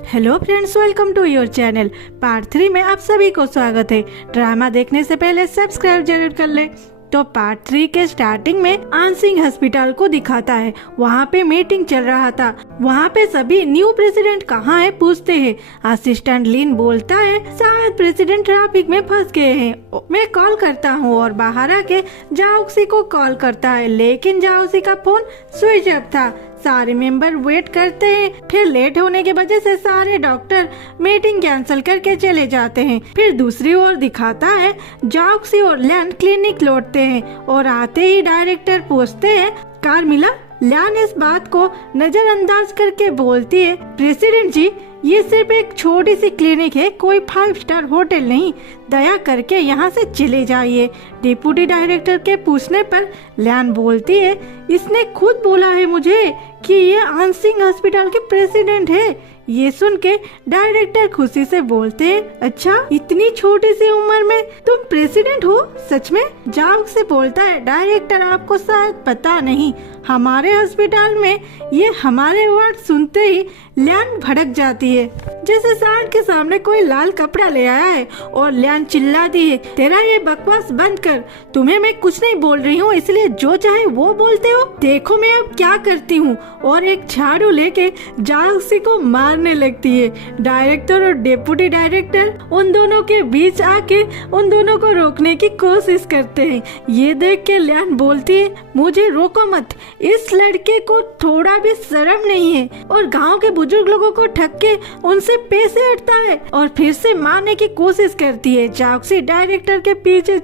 Hello friends, welcome to your channel. Part 3 में आप सभी को स्वागत है। ड्रामा देखने से पहले सब्सक्राइब जरूर कर ले। तो पार्ट 3 के स्टार्टिंग में आनसिंग हॉस्पिटल को दिखाता है। वहाँ पे मीटिंग चल रहा था। वहाँ पे सभी न्यू प्रेसिडेंट कहाँ है पूछते हैं। असिस्टेंट लिन बोलता है शायद प्रेसिडेंट ट्रैफिक में फंस गए हैं, मैं कॉल करता हूँ। और बाहर आके जाओक्सी को कॉल करता है, लेकिन जाओक्सी का फोन स्विच ऑफ था। सारे मेंबर वेट करते हैं। फिर लेट होने की वजह से सारे डॉक्टर मीटिंग कैंसिल करके चले जाते हैं। फिर दूसरी ओर दिखाता है जाओक्सी और लैन क्लिनिक लौटते हैं और आते ही डायरेक्टर पूछते हैं कार्मिला। लैन इस बात को नजरअंदाज करके बोलती है प्रेसिडेंट जी, ये सिर्फ एक छोटी सी क्लिनिक है, कोई 5 स्टार होटल नहीं। दया करके यहाँ से चले जाइए। डिप्टी डायरेक्टर के पूछने पर लैन बोलती है इसने खुद बोला है मुझे कि ये आनसिंग हॉस्पिटल के प्रेसिडेंट है। ये सुन के डायरेक्टर खुशी से बोलते हैं अच्छा, इतनी छोटी सी उम्र में तुम प्रेसिडेंट हो सच में? जाओक से बोलता है डायरेक्टर आपको शायद पता नहीं, हमारे हॉस्पिटल में ये हमारे वर्ड सुनते ही लैन भड़क जाती है, जैसे सांड के सामने कोई लाल कपड़ा ले आया है। और लैन चिल्लाती है तेरा ये बकवास बंद कर, तुम्हें मैं कुछ नहीं बोल रही हूँ, इसलिए जो चाहे वो बोलते हो। देखो मैं अब क्या करती हूँ। और एक झाड़ू लेके जाओक्सी को मारने लगती है। डायरेक्टर और डिप्टी डायरेक्टर उन दोनों के बीच आके उन दोनों को रोकने की कोशिश करते हैं। ये देख के लैन बोलती है मुझे रोको मत, इस लड़के को थोड़ा भी शर्म नहीं है और गांव के बुजुर्ग लोगों को ठग के उनसे पैसे हटता है और फिर से मारने की कोशिश करती है। जाओक्सी डायरेक्टर के पीछे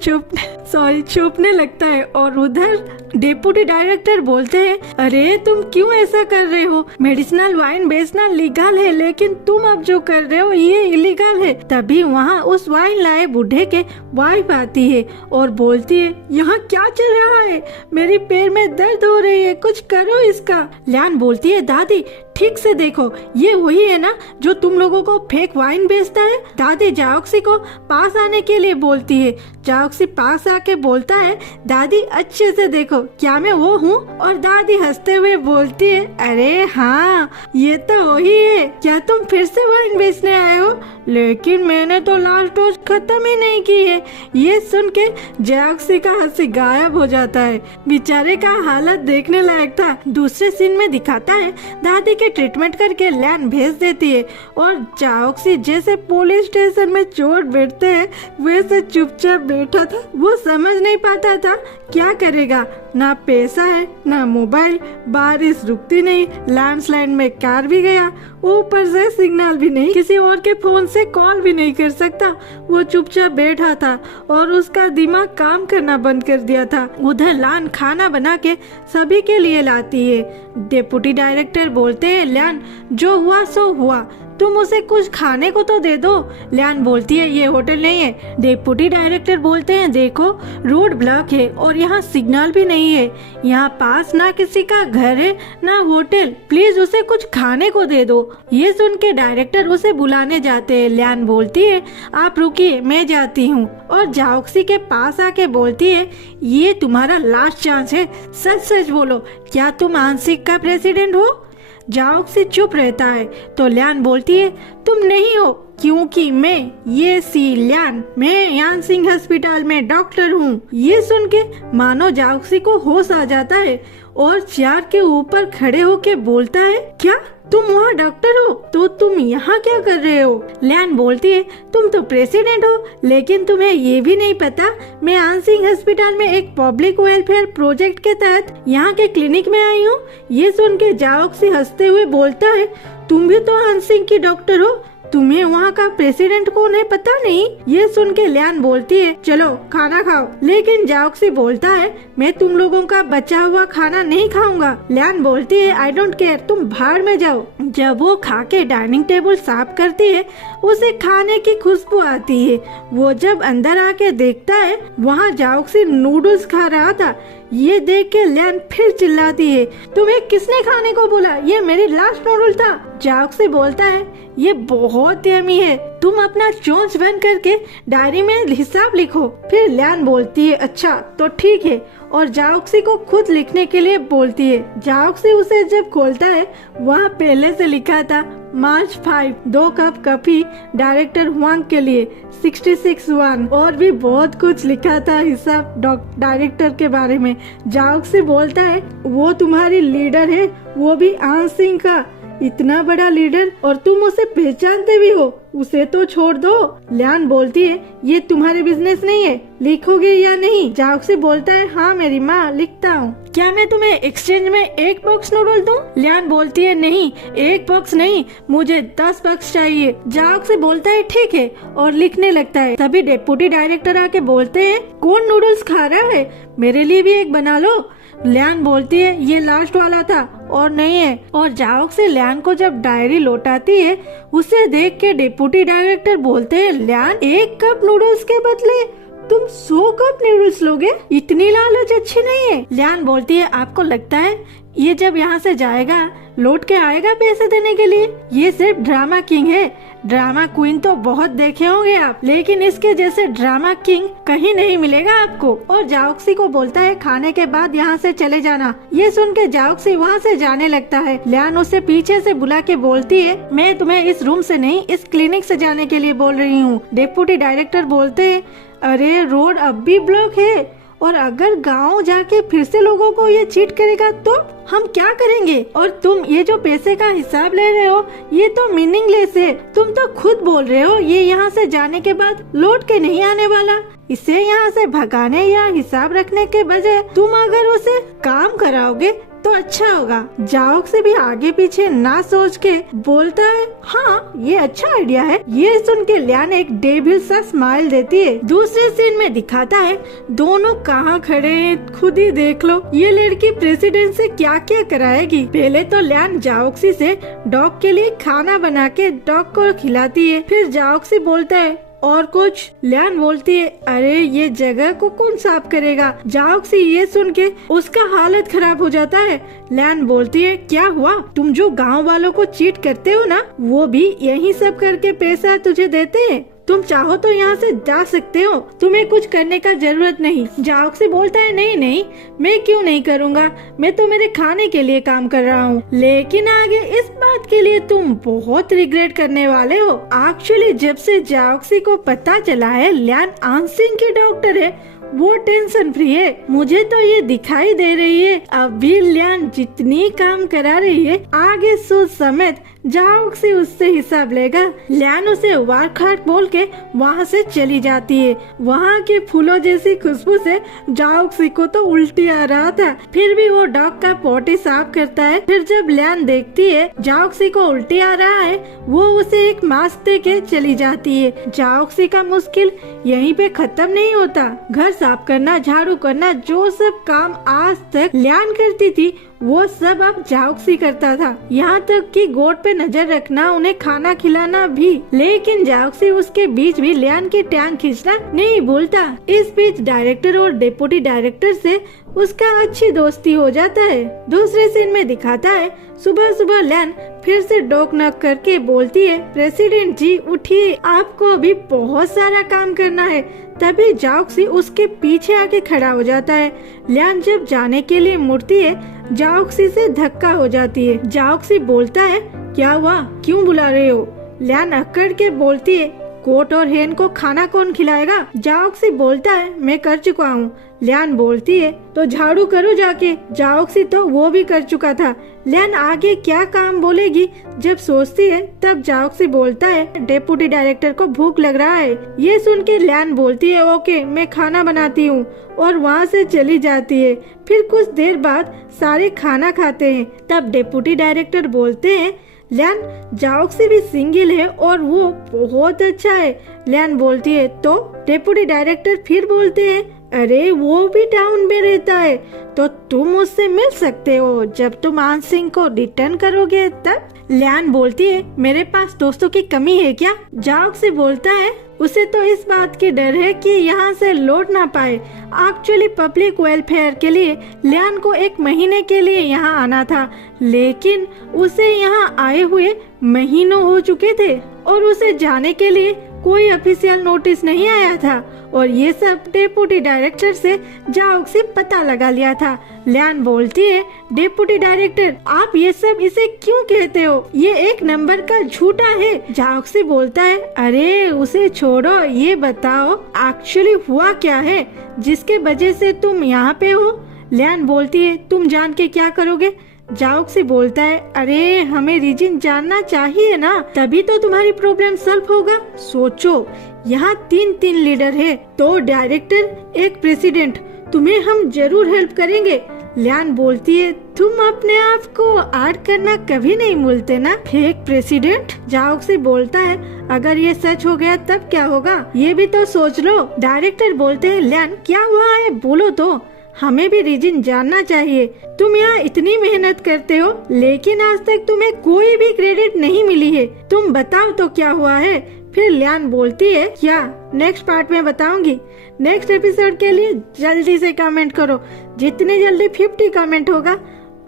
छुपने लगता है और उधर डिप्टी डायरेक्टर बोलते हैं अरे तुम क्यों ऐसा कर रहे हो? मेडिसिनल वाइन बेचना लीगल है, लेकिन तुम अब जो कर रहे हो ये इलीगल है। तभी वहाँ उस वाइन लाए बूढ़े के वाइफ आती है और बोलती है यहाँ क्या चल रहा है? मेरे पैर में दर्द हो रही है, कुछ करो इसका। लैन बोलती है दादी ठीक से देखो, ये वही है ना जो तुम लोगों को फेक वाइन बेचता है? दादी जाओक्सी को पास आने के लिए बोलती है। जाओक्सी पास आके बोलता है दादी अच्छे से देखो, क्या मैं वो हूँ? और दादी हंसते हुए बोलती है अरे हाँ ये तो वही है, क्या तुम फिर से वाइन बेचने आए हो? लेकिन मैंने तो लास्ट डोज खत्म ही नहीं की है। ये सुन के जाओक्सी का हंसी गायब हो जाता है। बेचारे का हालत देखने लायक था। दूसरे सीन में दिखाता है दादी के ट्रीटमेंट करके लैन भेज देती है और जाओक्सी जैसे पुलिस स्टेशन में चोर बैठते हैं वैसे चुपचाप बैठा था। वो समझ नहीं पाता था क्या करेगा, ना पैसा है ना मोबाइल, बारिश रुकती नहीं, लैंडस्लाइड में कार भी गया, ऊपर से सिग्नल भी नहीं, किसी और के फोन से कॉल भी नहीं कर सकता। वो चुपचाप बैठा था और उसका दिमाग काम करना बंद कर दिया था। उधर लैन खाना बना के सभी के लिए लाती है। डिप्टी डायरेक्टर बोलते हैं लैन जो हुआ सो हुआ, तुम उसे कुछ खाने को तो दे दो। लैन बोलती है ये होटल नहीं है। डिप्टी डायरेक्टर बोलते हैं देखो रोड ब्लॉक है और यहाँ सिग्नल भी नहीं है, यहाँ पास ना किसी का घर है ना होटल, प्लीज उसे कुछ खाने को दे दो। ये सुन के डायरेक्टर उसे बुलाने जाते हैं। लैन बोलती है आप रुकिए मैं जाती हूँ। और जाओक्सी के पास आके बोलती है ये तुम्हारा लास्ट चांस है, सच सच बोलो, क्या तुम आंशिक का प्रेसिडेंट हो? जाओक्सी चुप रहता है तो लैन बोलती है तुम नहीं हो, क्योंकि मैं ये सी लैन, मैं यानसिंग हॉस्पिटल में डॉक्टर हूँ। ये सुन के मानो जाओक्सी को होश आ जाता है और चेयर के ऊपर खड़े होके बोलता है क्या तुम वहाँ डॉक्टर हो? तो तुम यहाँ क्या कर रहे हो? लैन बोलती है तुम तो प्रेसिडेंट हो, लेकिन तुम्हें ये भी नहीं पता मैं आनसिंग हॉस्पिटल में एक पब्लिक वेलफेयर प्रोजेक्ट के तहत यहाँ के क्लिनिक में आई हूँ। ये सुन के जाओक्सी हंसते हुए बोलता है तुम भी तो आनसिंग की डॉक्टर हो, तुम्हें वहाँ का प्रेसिडेंट कौन है पता नहीं? ये सुन के लैन बोलती है चलो खाना खाओ, लेकिन जाओक्सी बोलता है मैं तुम लोगों का बचा हुआ खाना नहीं खाऊंगा। लैन बोलती है आई डोंट केयर, तुम बाहर में जाओ। जब वो खा के डाइनिंग टेबल साफ करती है उसे खाने की खुशबू आती है। वो जब अंदर आके देखता है वहाँ जाओक्सी नूडल्स खा रहा था। ये देख के लैन फिर चिल्लाती है तुम्हें किसने खाने को बोला, ये मेरी लास्ट नूडल था। जाओक्सी बोलता है ये बहुत यमी है, तुम अपना चोंच बंद करके डायरी में हिसाब लिखो। फिर लैन बोलती है अच्छा तो ठीक है और जाओक्सी को खुद लिखने के लिए बोलती है। जाओक्सी उसे जब खोलता है वहाँ पहले से लिखा था मार्च 5 2 कप कॉफी डायरेक्टर हुआंग के लिए 66-1 और भी बहुत कुछ लिखा था हिसाब डायरेक्टर के बारे में। जाओक्सी बोलता है वो तुम्हारी लीडर है, वो भी आन सिंह का इतना बड़ा लीडर, और तुम उसे पहचानते भी हो, उसे तो छोड़ दो। ल्यान बोलती है ये तुम्हारे बिजनेस नहीं है, लिखोगे या नहीं? जाओक्सी बोलता है हाँ मेरी माँ लिखता हूँ। क्या मैं तुम्हें एक्सचेंज में 1 बॉक्स नूडल दूं? ल्यान बोलती है नहीं, 1 बॉक्स नहीं, मुझे 10 बॉक्स चाहिए। जाओक्सी बोलता है ठीक है और लिखने लगता है। तभी डेप्यूटी डायरेक्टर आके बोलते हैं कौन नूडल्स खा रहा है, मेरे लिए भी एक बना लो। ल्यान बोलती है ये लास्ट वाला था और नहीं है। और जाओक्सी ल्यान को जब डायरी लौटाती है उसे देख के डेप्यूटी डायरेक्टर बोलते हैं ल्यान 1 कप नूडल्स के बदले तुम 100 कप नूडल्स लोगे, इतनी लालच अच्छी नहीं है। ल्यान बोलती है आपको लगता है ये जब यहाँ से जाएगा लौट के आएगा पैसे देने के लिए? ये सिर्फ ड्रामा किंग है, ड्रामा क्वीन तो बहुत देखे होंगे आप, लेकिन इसके जैसे ड्रामा किंग कहीं नहीं मिलेगा आपको। और जाओक्सी को बोलता है खाने के बाद यहाँ से चले जाना। ये सुन के जाओक्सी वहाँ से जाने लगता है। ल्यान उसे पीछे से बुला के बोलती है मैं तुम्हें इस रूम से नहीं इस क्लिनिक से जाने के लिए बोल रही हूँ। डेप्यूटी डायरेक्टर बोलते है अरे रोड अब भी ब्लॉक है और अगर गांव जाके फिर से लोगों को ये चीट करेगा तो हम क्या करेंगे? और तुम ये जो पैसे का हिसाब ले रहे हो ये तो मीनिंगलेस है। तुम तो खुद बोल रहे हो ये यहाँ से जाने के बाद लौट के नहीं आने वाला। इसे यहाँ से भगाने या हिसाब रखने के बजाय तुम अगर उसे काम कराओगे तो अच्छा होगा। जाओक्सी भी आगे पीछे ना सोच के बोलता है हाँ ये अच्छा आइडिया है। ये सुन के ल्यान एक डेविल सा स्माइल देती है। दूसरे सीन में दिखाता है दोनों कहाँ खड़े हैं खुद ही देख लो। ये लड़की प्रेसिडेंट से क्या क्या कराएगी। पहले तो ल्यान जाओक्सी से डॉग के लिए खाना बना के डॉग को खिलाती है। फिर जाओक्सी बोलता है और कुछ? ल्यान बोलती है अरे ये जगह को कौन साफ करेगा? जाओक्सी ये सुन के उसका हालत खराब हो जाता है। ल्यान बोलती है क्या हुआ, तुम जो गांव वालों को चीट करते हो ना वो भी यही सब करके पैसा तुझे देते हैं। तुम चाहो तो यहाँ से जा सकते हो, तुम्हें कुछ करने का जरूरत नहीं। जाओक्सी बोलता है नहीं नहीं मैं क्यों नहीं करूँगा, मैं तो मेरे खाने के लिए काम कर रहा हूँ, लेकिन आगे इस बात के लिए तुम बहुत रिग्रेट करने वाले हो। एक्चुअली जब से जाओक्सी को पता चला है ल्यान आन सिंह की डॉक्टर है वो टेंशन फ्री है। मुझे तो ये दिखाई दे रही है अभी ल्यान जितनी काम करा रही है आगे सोच समेत जाओक्सी उससे हिसाब लेगा। ल्यान उसे वारखाट बोल के वहाँ से चली जाती है। वहाँ के फूलों जैसी खुशबू से जाओक्सी को तो उल्टी आ रहा था, फिर भी वो डॉग का पोटी साफ करता है। फिर जब ल्यान देखती है जाओक्सी को उल्टी आ रहा है वो उसे एक मास्क दे के चली जाती है। जाओक्सी का मुश्किल यहीं पे खत्म नहीं होता। घर साफ करना, झाड़ू करना, जो सब काम आज तक ल्यान करती थी वो सब अब जाओक्सी करता था। यहाँ तक कि गोड पे नजर रखना, उन्हें खाना खिलाना भी। लेकिन जाओक्सी उसके बीच भी ल्यान की टांग खींचना नहीं भूलता। इस बीच डायरेक्टर और डेप्यूटी डायरेक्टर से उसका अच्छी दोस्ती हो जाता है। दूसरे सीन में दिखाता है सुबह सुबह ल्यान फिर से डोक नॉक करके बोलती है प्रेसिडेंट जी उठिए, आपको अभी बहुत सारा काम करना है। तभी जाओक्सी उसके पीछे आके खड़ा हो जाता है। ल्यान जब जाने के लिए मुड़ती है जाओक्सी से धक्का हो जाती है। जाओक्सी बोलता है क्या हुआ, क्यों बुला रहे हो? ल्यान अकड़ के बोलती है कोट और हेन को खाना कौन खिलाएगा? जाओक्सी बोलता है मैं कर चुका हूँ। ल्यान बोलती है तो झाड़ू करो जाके। जाओक्सी तो वो भी कर चुका था। ल्यान आगे क्या काम बोलेगी जब सोचती है तब जाओक्सी बोलता है डेप्यूटी डायरेक्टर को भूख लग रहा है। ये सुन के ल्यान बोलती है ओके मैं खाना बनाती हूँ और वहाँ से चली जाती है। फिर कुछ देर बाद सारे खाना खाते हैं। तब डेप्यूटी डायरेक्टर बोलते हैं ल्यान जाओक्सी भी सिंगल है और वो बहुत अच्छा है। ल्यान बोलती है तो? डेप्यूटी डायरेक्टर फिर बोलते हैं अरे वो भी टाउन में रहता है तो तुम उससे मिल सकते हो जब तुम आन सिंह को रिटर्न करोगे तब। ल्यान बोलती है मेरे पास दोस्तों की कमी है क्या? जाओक्सी बोलता है उसे तो इस बात की डर है कि यहाँ से लौट ना पाए। एक्चुअली पब्लिक वेलफेयर के लिए ल्यान को 1 महीने के लिए यहाँ आना था, लेकिन उसे यहाँ आए हुए महीनों हो चुके थे और उसे जाने के लिए कोई ऑफिशियल नोटिस नहीं आया था और ये सब डेप्यूटी डायरेक्टर से जाओक से पता लगा लिया था। लियान बोलती है, डेप्यूटी डायरेक्टर आप ये सब इसे क्यों कहते हो, ये एक नंबर का झूठा है। जाओक से बोलता है, अरे उसे छोड़ो, ये बताओ एक्चुअली हुआ क्या है जिसके वजह से तुम यहाँ पे हो। लियान बोलती है, तुम जान के क्या करोगे। जाओक से बोलता है, अरे हमें रीजन जानना चाहिए ना, तभी तो तुम्हारी प्रॉब्लम सॉल्व होगा। सोचो यहाँ तीन लीडर है, 2 डायरेक्टर, 1 प्रेसिडेंट, तुम्हें हम जरूर हेल्प करेंगे। लियान बोलती है, तुम अपने आप को ऐड करना कभी नहीं भूलते ना, फेक प्रेसिडेंट। जाओक से बोलता है, अगर ये सच हो गया तब क्या होगा, ये भी तो सोच लो। डायरेक्टर बोलते हैं, लियान क्या हुआ है बोलो तो, हमें भी रीजन जानना चाहिए। तुम यहाँ इतनी मेहनत करते हो लेकिन आज तक तुम्हें कोई भी क्रेडिट नहीं मिली है, तुम बताओ तो क्या हुआ है। फिर लियान बोलती है, क्या नेक्स्ट पार्ट में बताऊंगी। नेक्स्ट एपिसोड के लिए जल्दी से कमेंट करो, जितने जल्दी 50 कमेंट होगा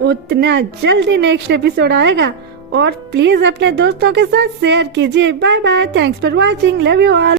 उतना जल्दी नेक्स्ट एपिसोड आएगा। और प्लीज अपने दोस्तों के साथ शेयर कीजिए। Bye bye, thanks for watching, love you all.